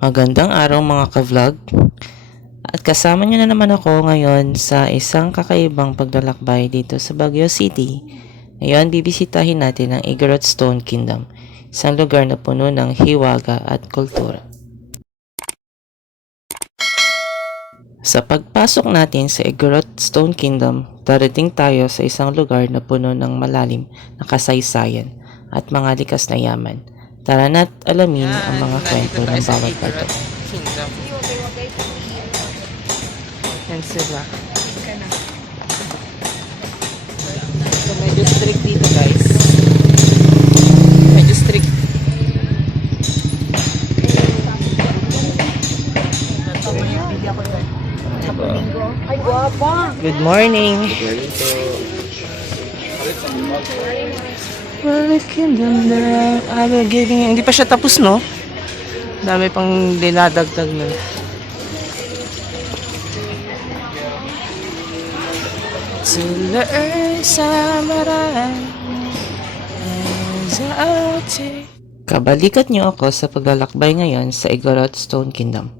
Magandang araw mga ka-vlog. At kasama nyo na naman ako ngayon sa isang kakaibang paglalakbay dito sa Baguio City. Ngayon, bibisitahin natin ang Igorot Stone Kingdom, isang lugar na puno ng hiwaga at kultura. Sa pagpasok natin sa Igorot Stone Kingdom, darating tayo sa isang lugar na puno ng malalim na kasaysayan at mga likas na yaman. Tara na't alamin ang mga kwento ng bawat bato. Yan sila. So, medyo strict dito guys. Medyo strict. Ay, guwapa. Good morning. Hindi pa siya tapos, no? Dami pang dinadagdag na. Kabalikat niyo ako sa paglalakbay ngayon sa Igorot Stone Kingdom.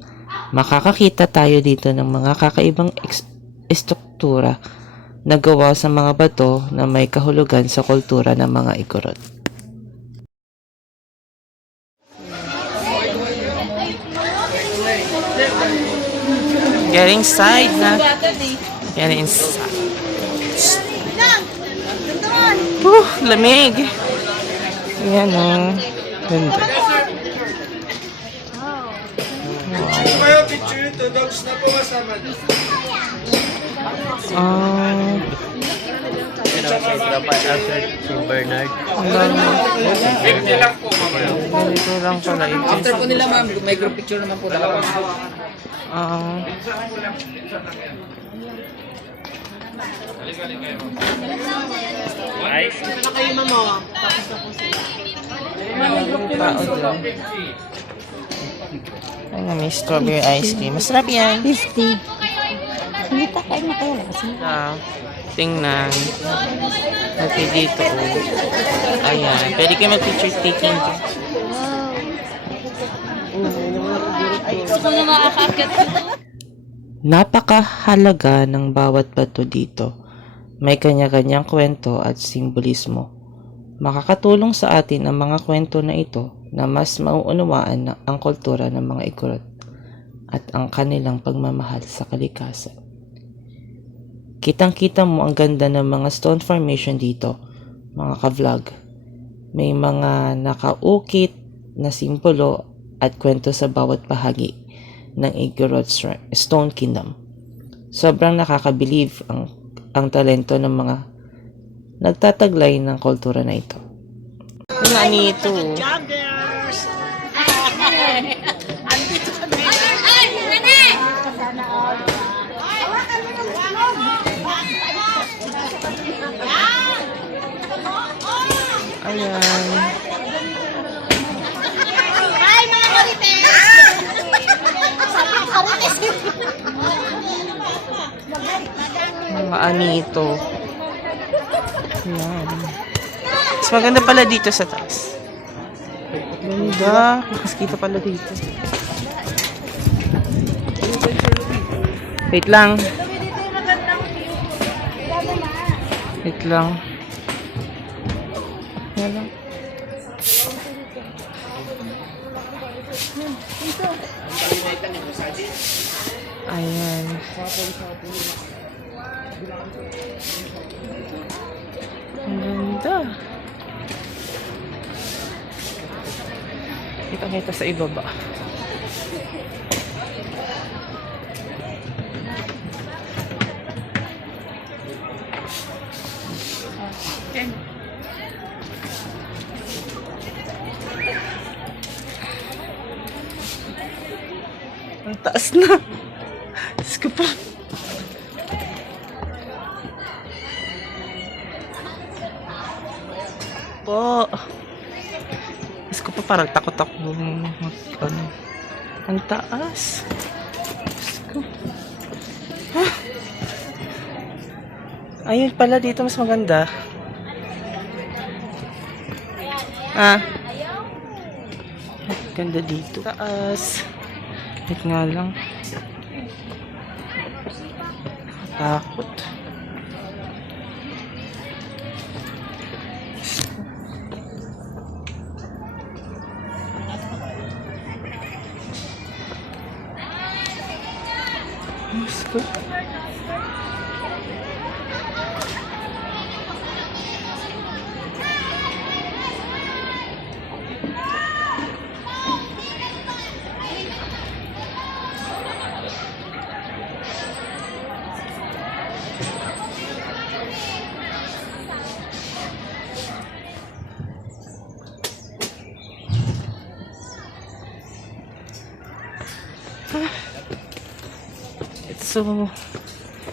Makakakita tayo dito ng mga kakaibang estruktura na gawa sa mga bato na may kahulugan sa kultura ng mga Igorot. Get inside na. Get inside. Lamig. Yan o. Ganda. Kayo picture ito, dogs na po kasama. Bernard. Hindi lang po, mama. Ganito lang pala ito. After po nila ma'am, may group picture naman po dalawa. Ito na kayo, mama. Tapos na po sila. Tao dyan. Ano, may strawberry ice cream. Masarap yan. 50. Hindi ka kain na kayo kasi. Tingnan. Pati dito. Oh. Ayan. Pwede kayo mag-picture taking dyan. Gusto mo makakakit. Napakahalaga ng bawat bato dito. May kanya-kanyang kwento at simbolismo. Makakatulong sa atin ang mga kwento na ito na mas mauunawaan ang kultura ng mga Igorot at ang kanilang pagmamahal sa kalikasan. Kitang-kita mo ang ganda ng mga stone formation dito, mga ka-vlog. May mga nakaukit na simbolo at kwento sa bawat bahagi ng Igorot Stone Kingdom. Sobrang nakakabilib ang talento ng mga nagtataglay ng kultura na ito. Ano nito? Ayan. Hi, mga Marites! Mga anito. Ayan. Mas maganda pala dito sa taas. Ganda. Mas kita pala dito. Wait lang. Wait lang. Ayan lang. Ayan. Ang ganda. Kita-kita sa ibaba. Ang taas na. Diyos ko pa. Po. Diyos ko pa, parang takot ako. Ano. Ang taas. Diyos ko. Ayun pala, dito mas maganda. Ganda dito. Taas. Wait nga lang. Takot. Diyos ko.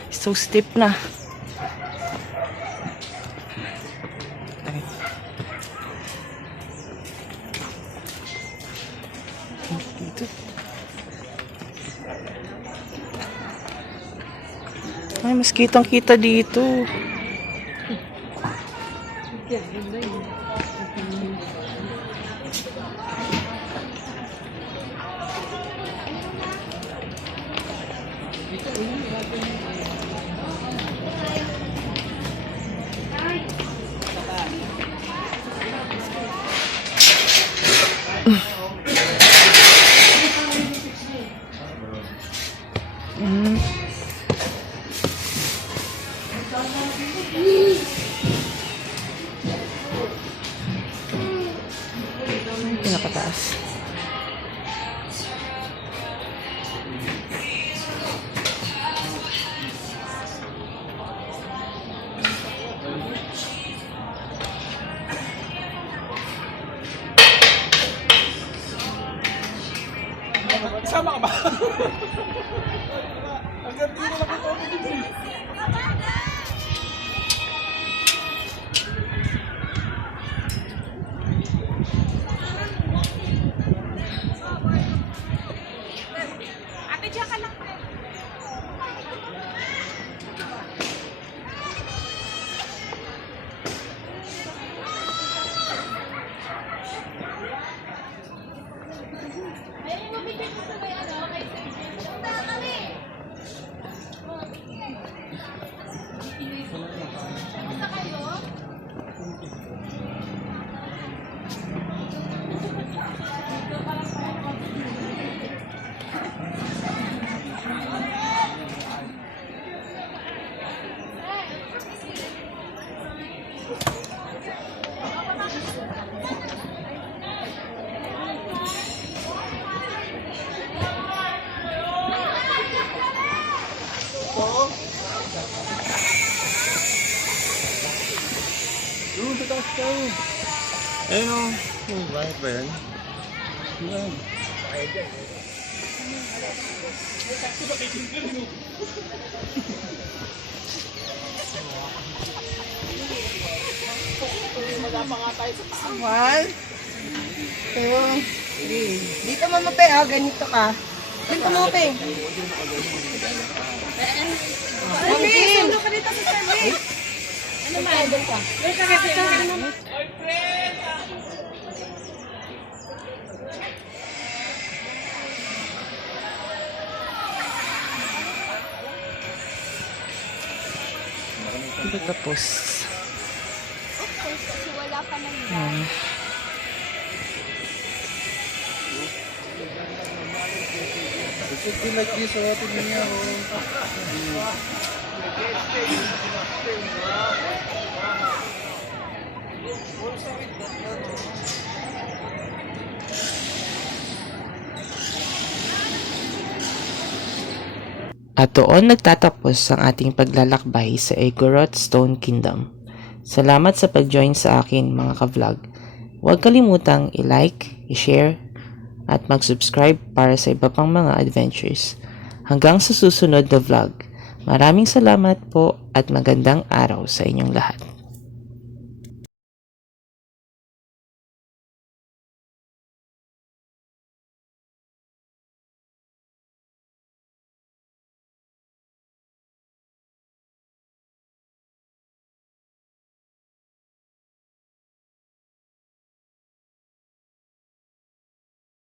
It's so steep na. Ay. Dito. Ay, mas kitang-kita dito. Pinakataas. Sama ka ba? Hanggang di na lang ako dito. Ate, diyan ka lang. Doon, sa taas tayo. Ayun o. Bakit ba yan? Yan. One. Two. Three. Dito mamuti, ah. Ganito ka. Dito mamuti. Mami, sundo ka dito sa Stanley. Ano ba? Doon ka. Ito tapos. Kasi wala pa na yun. Yan. It's like this, so what niya At doon nagtatapos ang ating paglalakbay sa Egorot Stone Kingdom. Salamat sa pag-join sa akin mga ka-vlog. Huwag kalimutang i-like, i-share, at mag-subscribe para sa iba pang mga adventures. Hanggang sa susunod na vlog. Maraming salamat po at magandang araw sa inyong lahat.